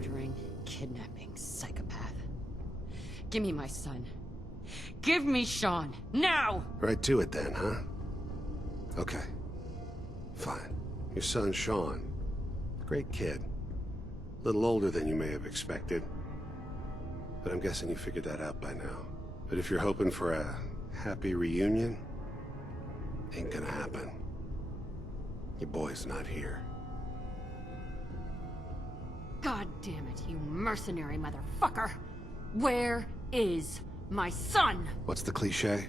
murdering, kidnapping psychopath. Give me my son. Give me Sean, now! Right to it then, huh? Okay. Fine. Your son, Sean. Great kid. Little older than you may have expected. But I'm guessing you figured that out by now. But if you're hoping for a happy reunion, ain't gonna happen. Your boy's not here. God damn it, you mercenary motherfucker! Where is my son? What's the cliche?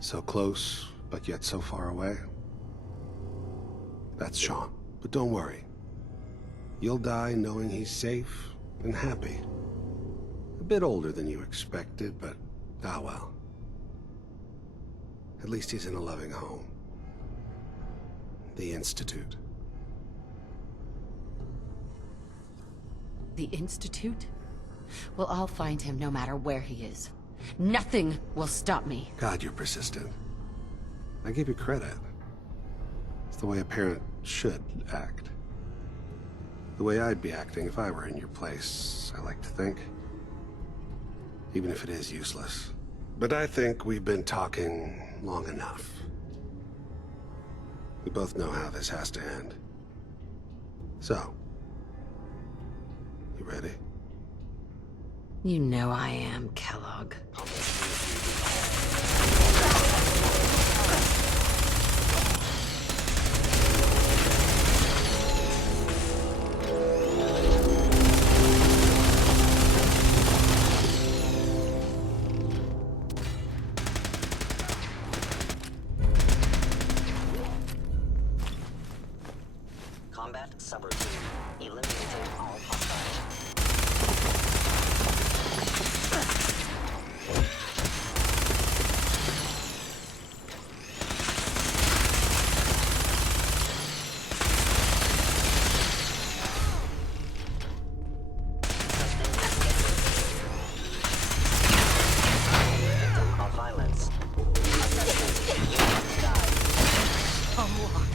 So close, but yet so far away? That's Sean. But don't worry. You'll die knowing he's safe and happy. A bit older than you expected, but ah well. At least he's in a loving home. The Institute. The Institute? Well, I'll find him no matter where he is. Nothing will stop me. God, you're persistent. I give you credit. It's the way a parent should act. The way I'd be acting if I were in your place, I like to think. Even if it is useless. But I think we've been talking long enough. We both know how this has to end. So, you ready? You know I am, Kellogg. Combat subroutine. Eliminating all hostiles. Victim of violence. Assessment. You must die. Unlock.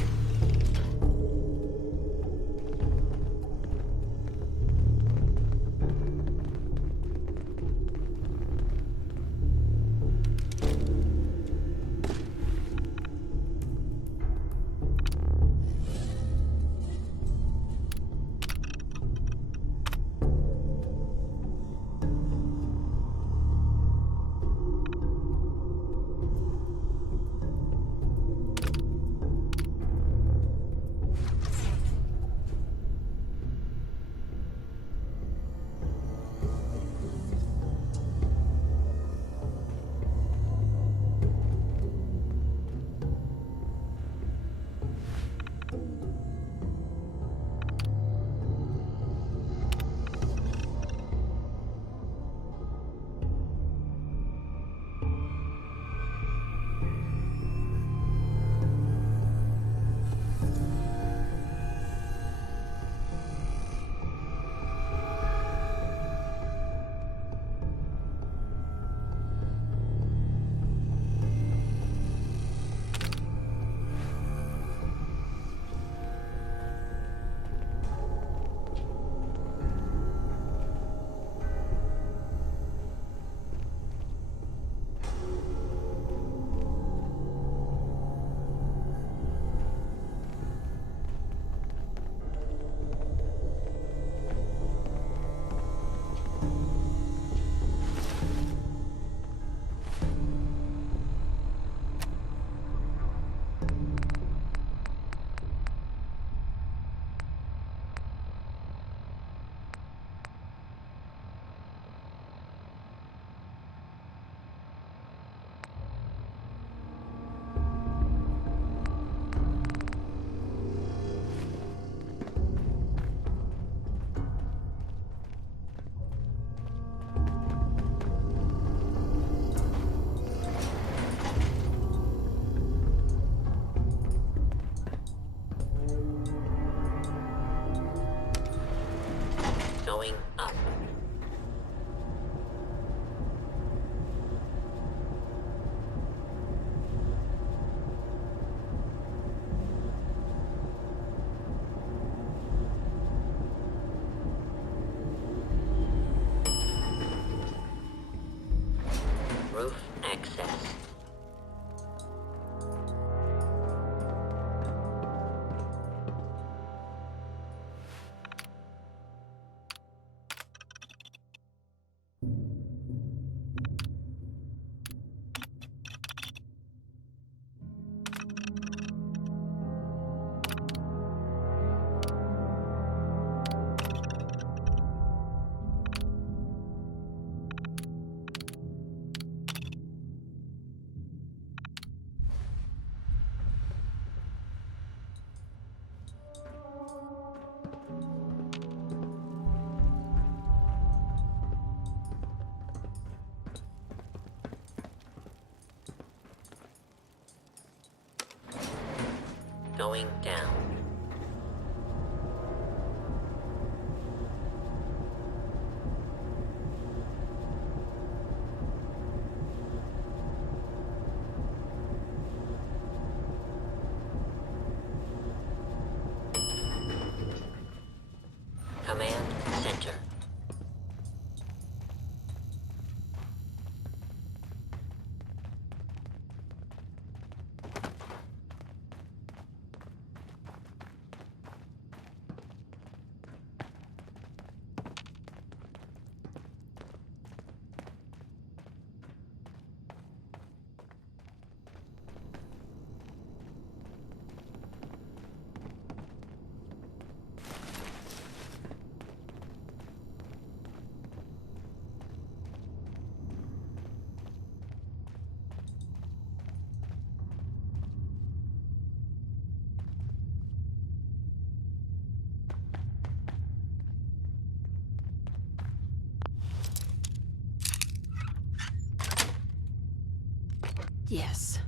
Going up. going down. Command Center. Yes.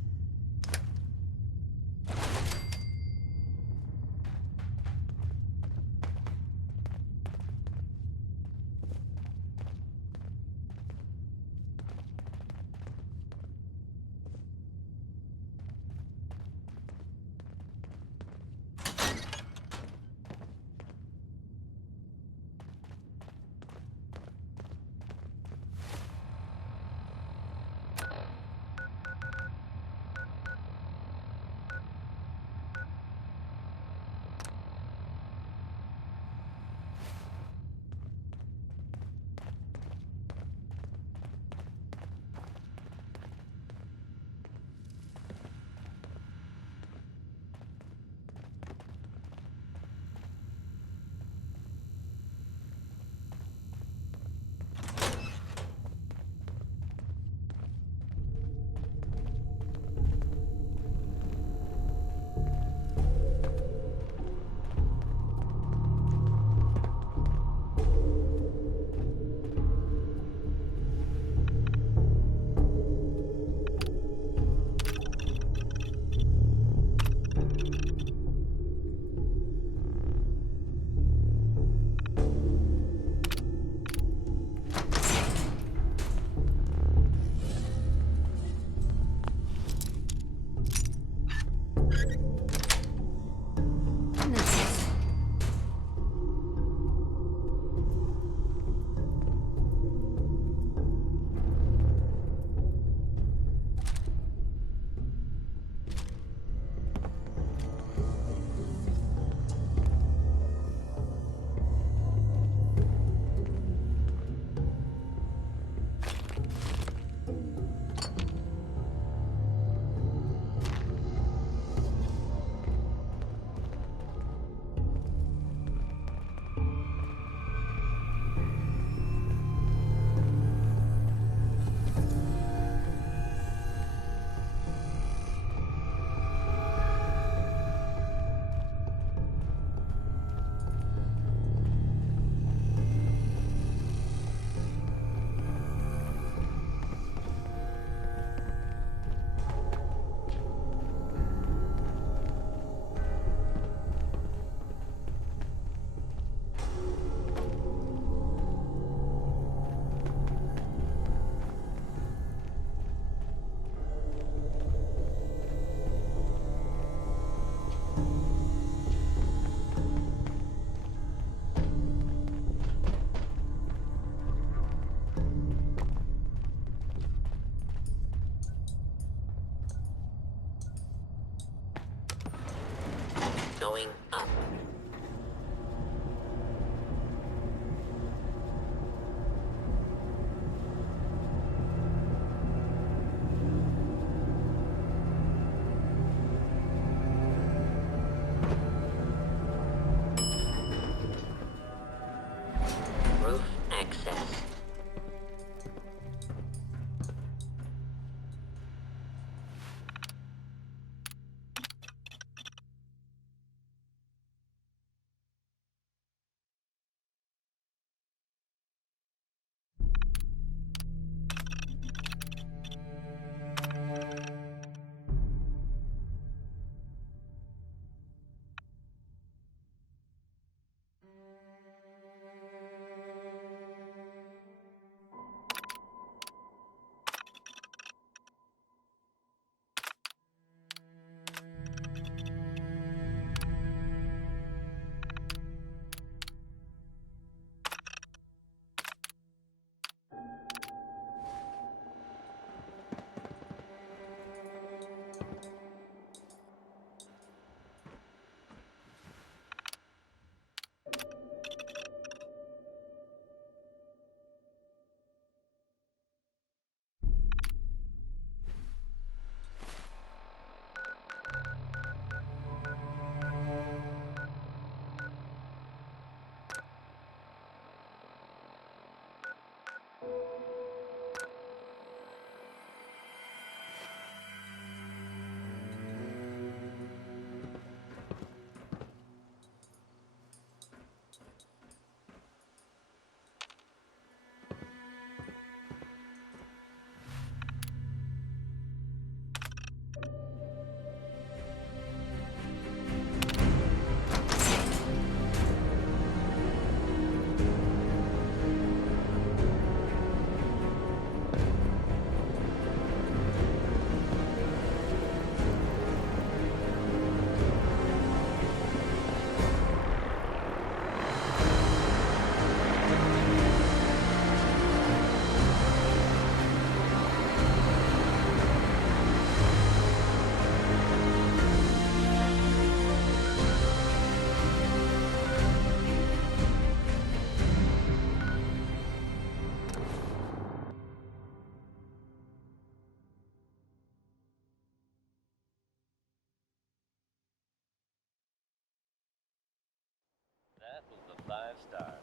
5 stars.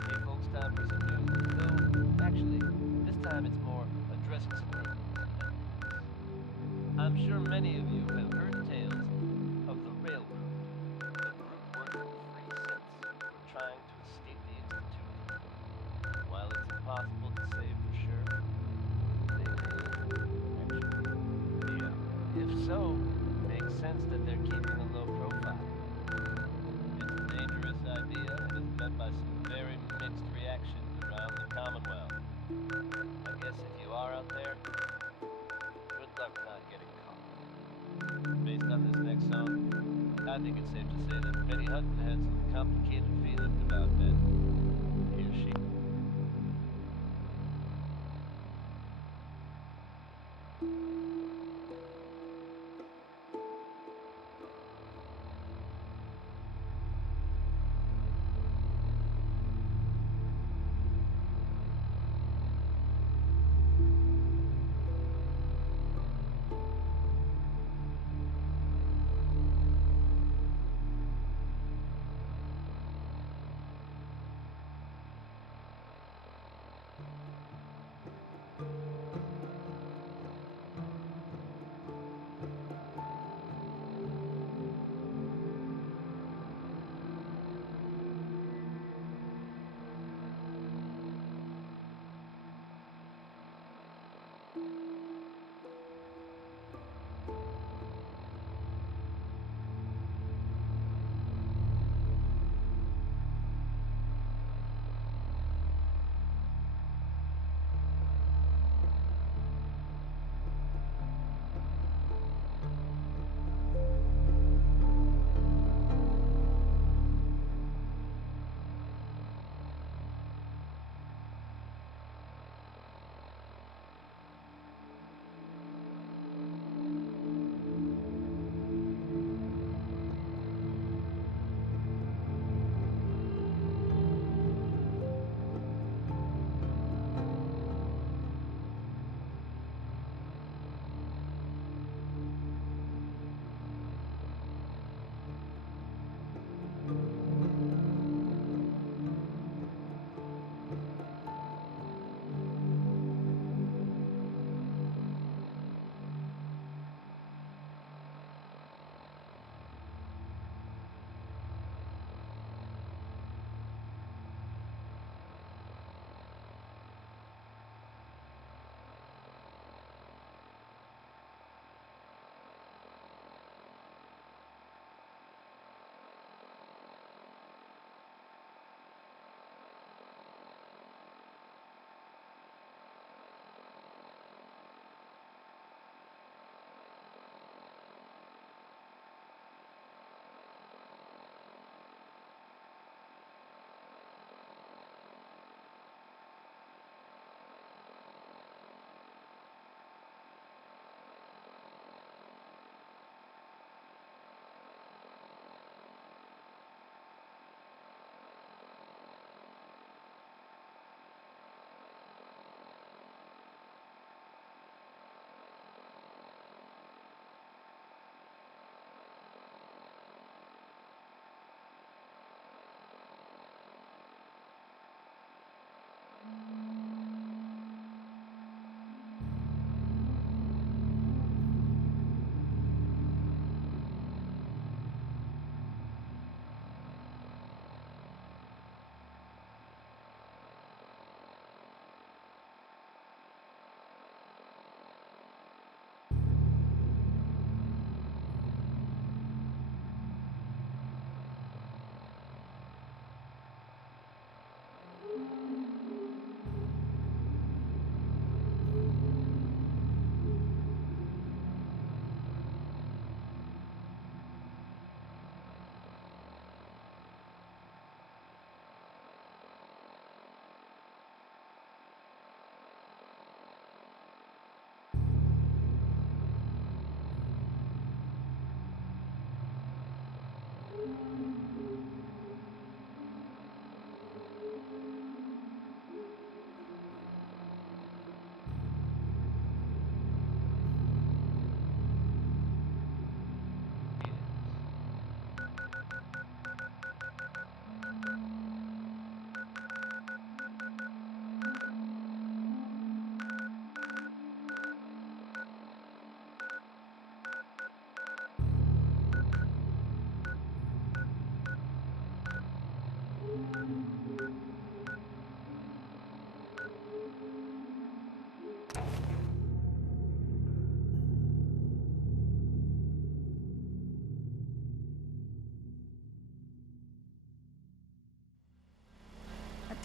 Hey folks, time for some news. Though, actually, this time it's more addressing some earth I'm sure many of you have heard tales of the Railroad, the group working the free sets who are trying to escape the Institute. While it's impossible to say for sure, they may, actually. Yeah. If so, makes sense that they're keeping a low profile. It's a dangerous idea and is met by some very mixed reactions around the Commonwealth. I guess if you are out there, good luck not getting caught. Based on this next song, I think it's safe to say that Betty Hutton had some complicated feelings about Ben. Here she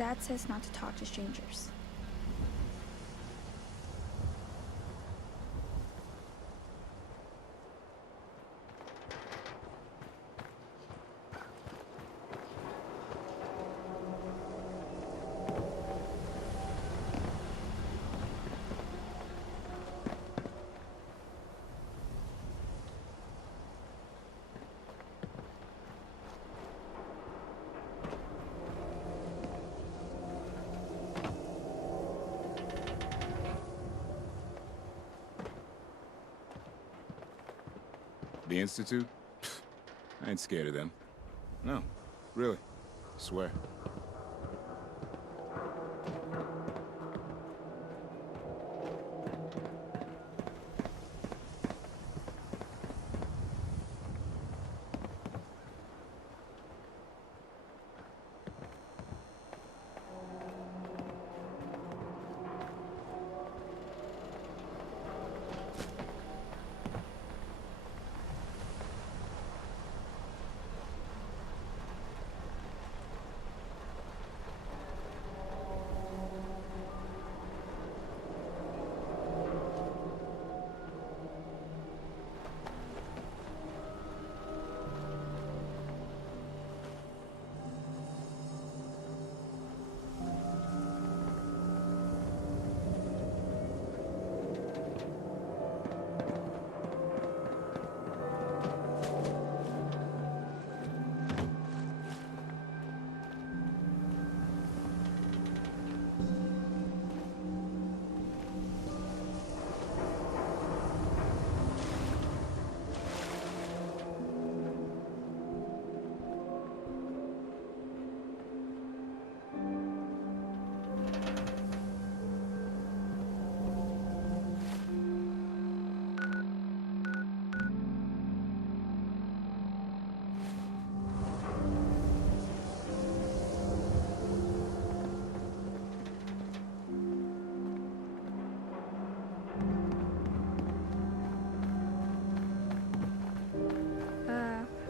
Dad says not to talk to strangers. The Institute? I ain't scared of them. No, really. Swear.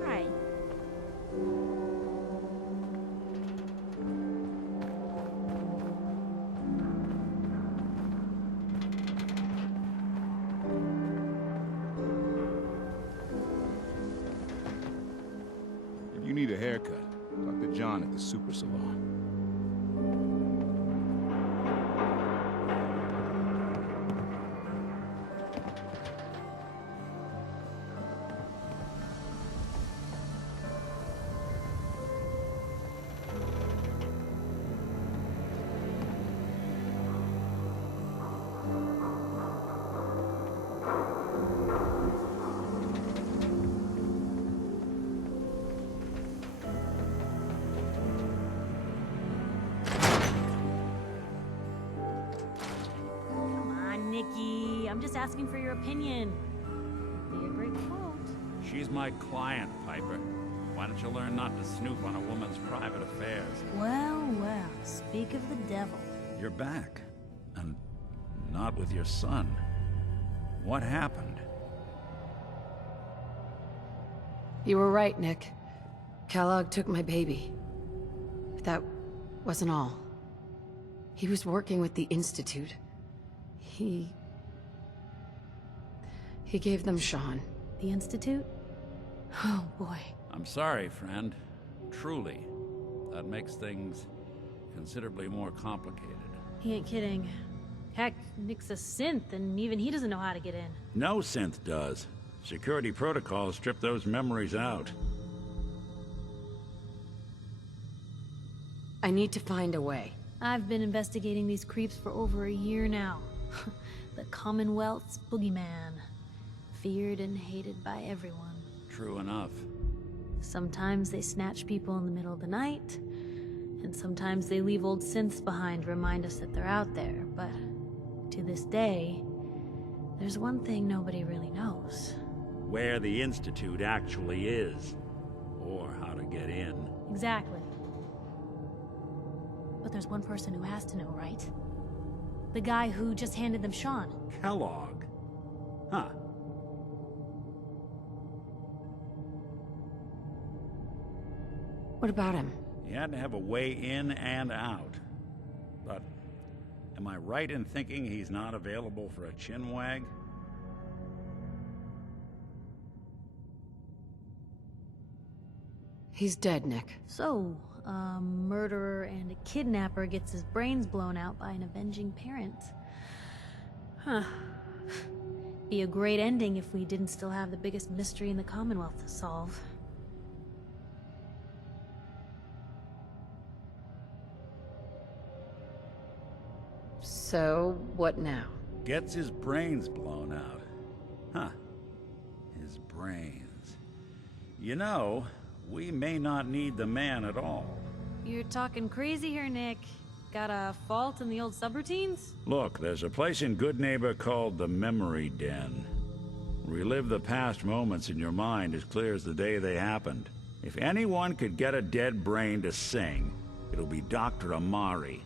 Hi. If you need a haircut, talk to John at the Super Salon. Nikki, I'm just asking for your opinion. Be a great quote. She's my client, Piper. Why don't you learn not to snoop on a woman's private affairs? Well, well, speak of the devil. You're back. And not with your son. What happened? You were right, Nick. Kellogg took my baby. But that wasn't all. He was working with the Institute. He gave them Sean. The Institute? Oh, boy. I'm sorry, friend. Truly. That makes things considerably more complicated. He ain't kidding. Heck, Nick's a synth, and even he doesn't know how to get in. No synth does. Security protocols strip those memories out. I need to find a way. I've been investigating these creeps for over a year now. The Commonwealth's boogeyman. Feared and hated by everyone. True enough. Sometimes they snatch people in the middle of the night, and sometimes they leave old synths behind to remind us that they're out there, but to this day, there's one thing nobody really knows. Where the Institute actually is. Or how to get in. Exactly. But there's one person who has to know, right? The guy who just handed them Sean. Kellogg. Huh. What about him? He had to have a way in and out. But am I right in thinking he's not available for a chinwag? He's dead, Nick. So, a murderer and a kidnapper gets his brains blown out by an avenging parent. Huh. Be a great ending if we didn't still have the biggest mystery in the Commonwealth to solve. So, what now? Gets his brains blown out. Huh. His brains. You know, we may not need the man at all. You're talking crazy here, Nick. Got a fault in the old subroutines? Look, there's a place in Goodneighbor called the Memory Den. Relive the past moments in your mind as clear as the day they happened. If anyone could get a dead brain to sing, it'll be Dr. Amari,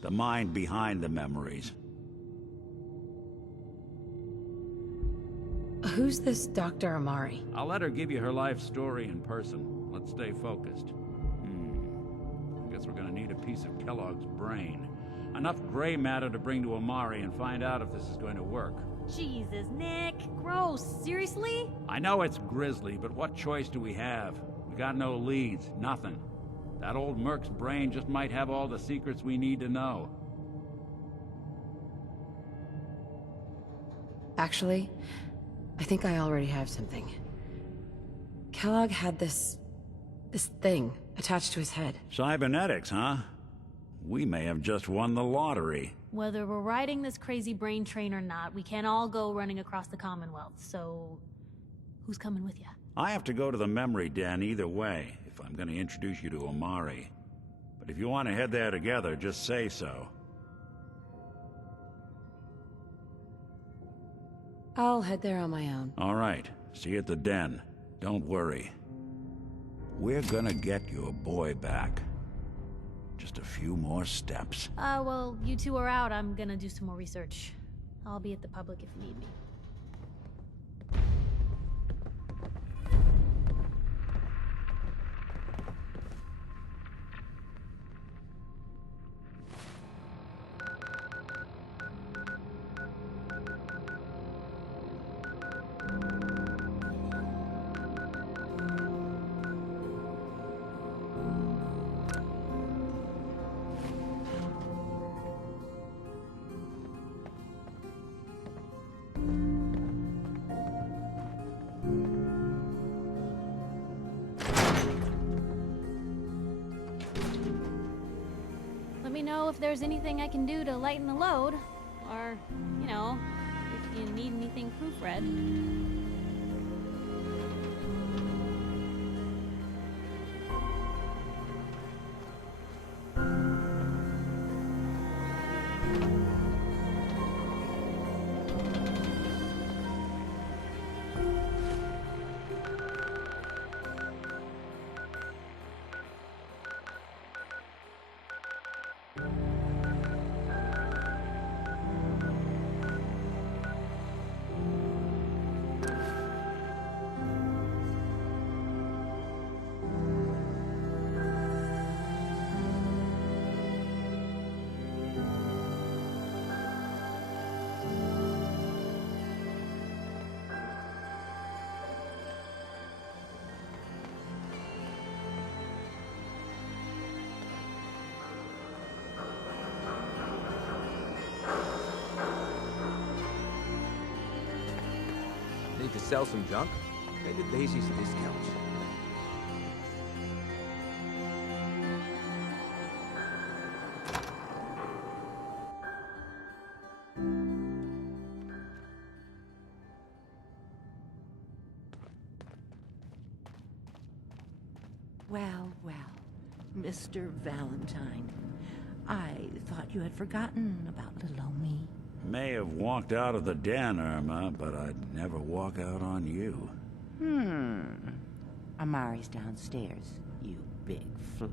the mind behind the memories. Who's this Dr. Amari? I'll let her give you her life story in person. Let's stay focused. I guess we're gonna need a piece of Kellogg's brain. Enough gray matter to bring to Amari and find out if this is going to work. Jesus, Nick. Gross. Seriously? I know it's grisly, but what choice do we have? We got no leads, nothing. That old Merc's brain just might have all the secrets we need to know. Actually, I think I already have something. Kellogg had this thing attached to his head. Cybernetics, huh? We may have just won the lottery. Whether we're riding this crazy brain train or not, we can't all go running across the Commonwealth, so... who's coming with you? I have to go to the Memory Den either way, if I'm going to introduce you to Amari. But if you want to head there together, just say so. I'll head there on my own. All right. See you at the Den. Don't worry. We're gonna get your boy back. Just a few more steps. Well, you two are out. I'm gonna do some more research. I'll be at the public if you need me. Let me know if there's anything I can do to lighten the load. Or, you know, if you need anything proofread. Need to sell some junk? Maybe Daisy's discounts. Well, well, Mr. Valentine. I thought you had forgotten about little old me. May have walked out of the den, Irma, but I'd never walk out on you. Amari's downstairs, you big flirt.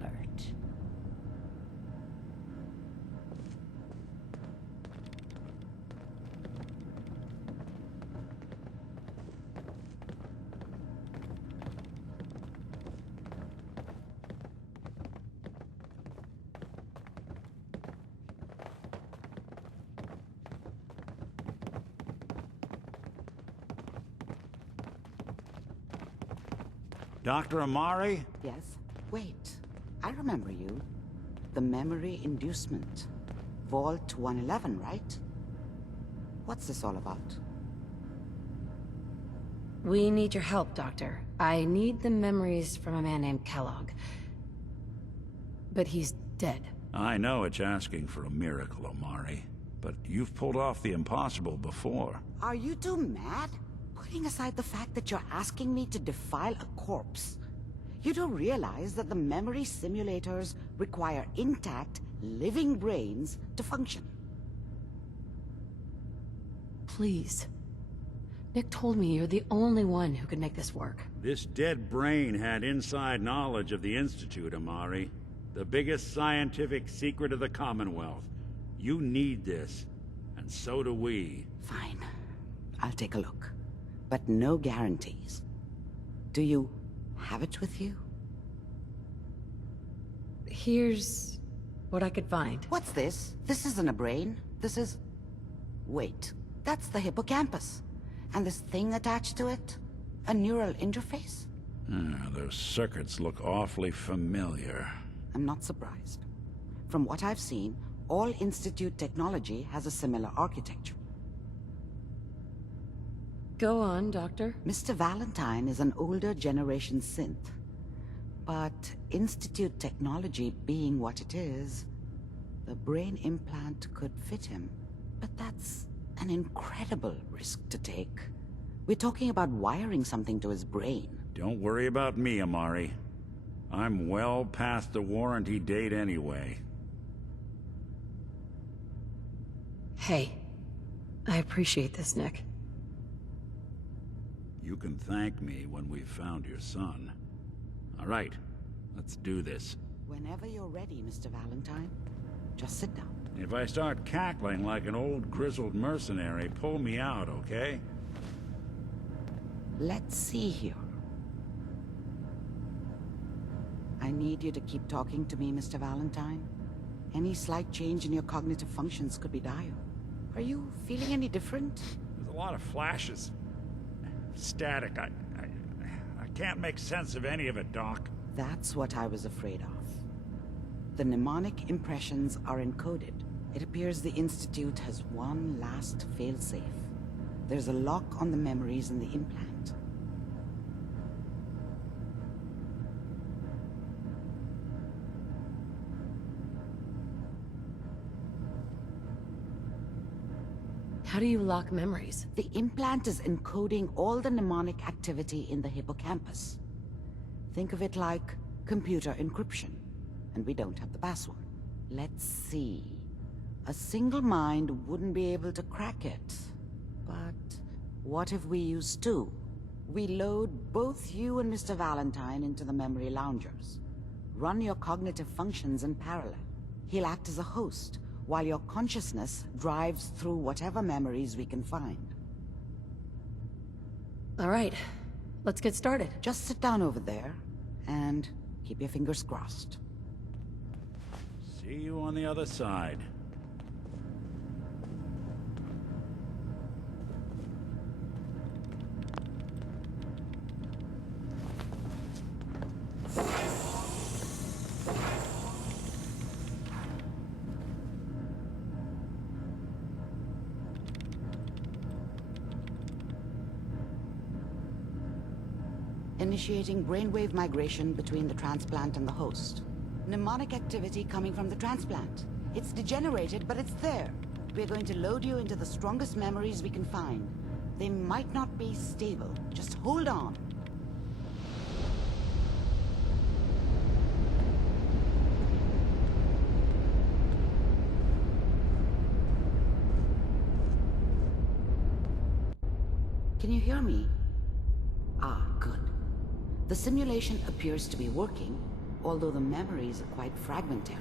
Dr. Amari? Yes? Wait. I remember you. The memory inducement. Vault 111, right? What's this all about? We need your help, Doctor. I need the memories from a man named Kellogg. But he's dead. I know it's asking for a miracle, Amari. But you've pulled off the impossible before. Are you two mad? Putting aside the fact that you're asking me to defile a corpse, you do realize that the memory simulators require intact, living brains to function. Please. Nick told me you're the only one who could make this work. This dead brain had inside knowledge of the Institute, Amari. The biggest scientific secret of the Commonwealth. You need this, and so do we. Fine. I'll take a look. But no guarantees. Do you have it with you? Here's what I could find. What's this? This isn't a brain. This is... Wait. That's the hippocampus. And this thing attached to it? A neural interface? Those circuits look awfully familiar. I'm not surprised. From what I've seen, all Institute technology has a similar architecture. Go on, Doctor. Mr. Valentine is an older generation synth. But Institute technology being what it is, the brain implant could fit him. But that's an incredible risk to take. We're talking about wiring something to his brain. Don't worry about me, Amari. I'm well past the warranty date anyway. Hey, I appreciate this, Nick. You can thank me when we've found your son. All right, let's do this. Whenever you're ready, Mr. Valentine, just sit down. If I start cackling like an old grizzled mercenary, pull me out, okay? Let's see here. I need you to keep talking to me, Mr. Valentine. Any slight change in your cognitive functions could be dire. Are you feeling any different? There's a lot of flashes. Static. I can't make sense of any of it, Doc. That's what I was afraid of. The mnemonic impressions are encoded. It appears the Institute has one last failsafe. There's a lock on the memories in the implant. How do you lock memories? The implant is encoding all the mnemonic activity in the hippocampus. Think of it like computer encryption, and we don't have the password. Let's see. A single mind wouldn't be able to crack it. But what if we use two? We load both you and Mr. Valentine into the memory loungers. Run your cognitive functions in parallel. He'll act as a host, while your consciousness drives through whatever memories we can find. All right, let's get started. Just sit down over there, and keep your fingers crossed. See you on the other side. Initiating brainwave migration between the transplant and the host. Mnemonic activity coming from the transplant. It's degenerated, but it's there. We're going to load you into the strongest memories we can find. They might not be stable. Just hold on. Can you hear me? Ah, good. The simulation appears to be working, although the memories are quite fragmentary.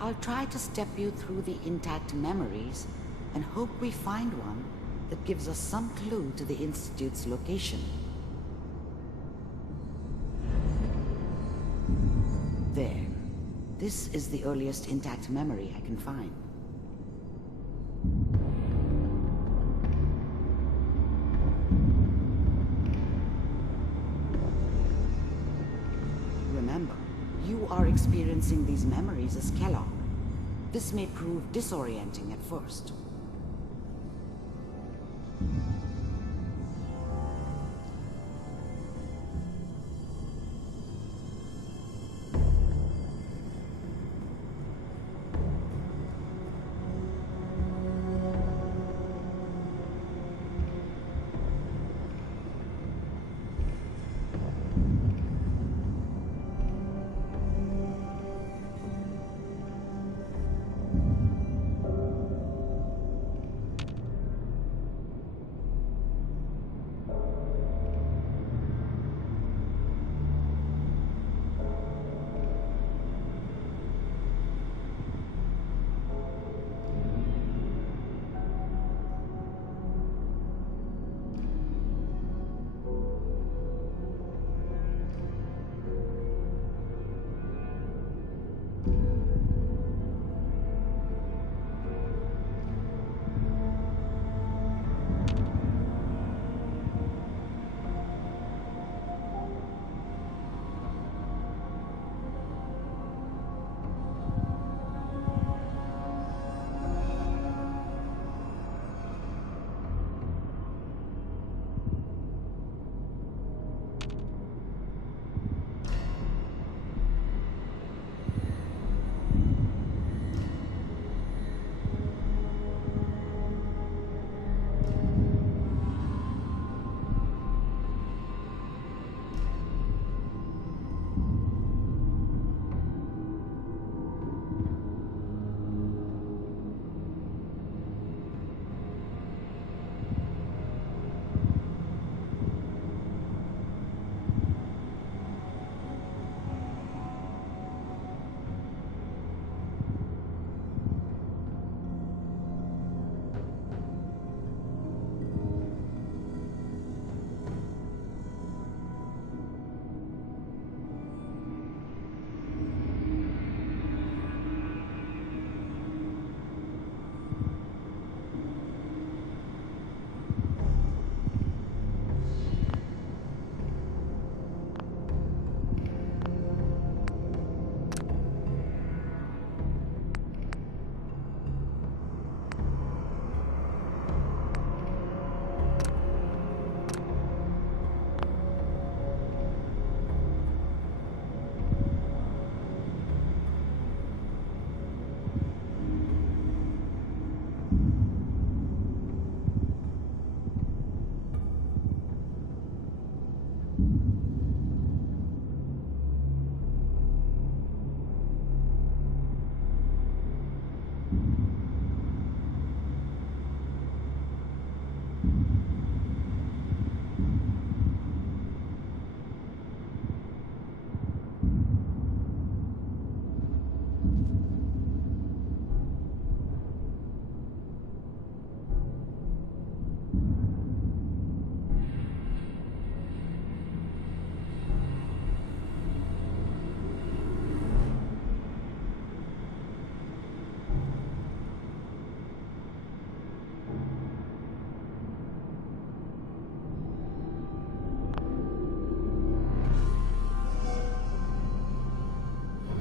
I'll try to step you through the intact memories and hope we find one that gives us some clue to the Institute's location. There. This is the earliest intact memory I can find. experiencing these memories as Kellogg. This may prove disorienting at first.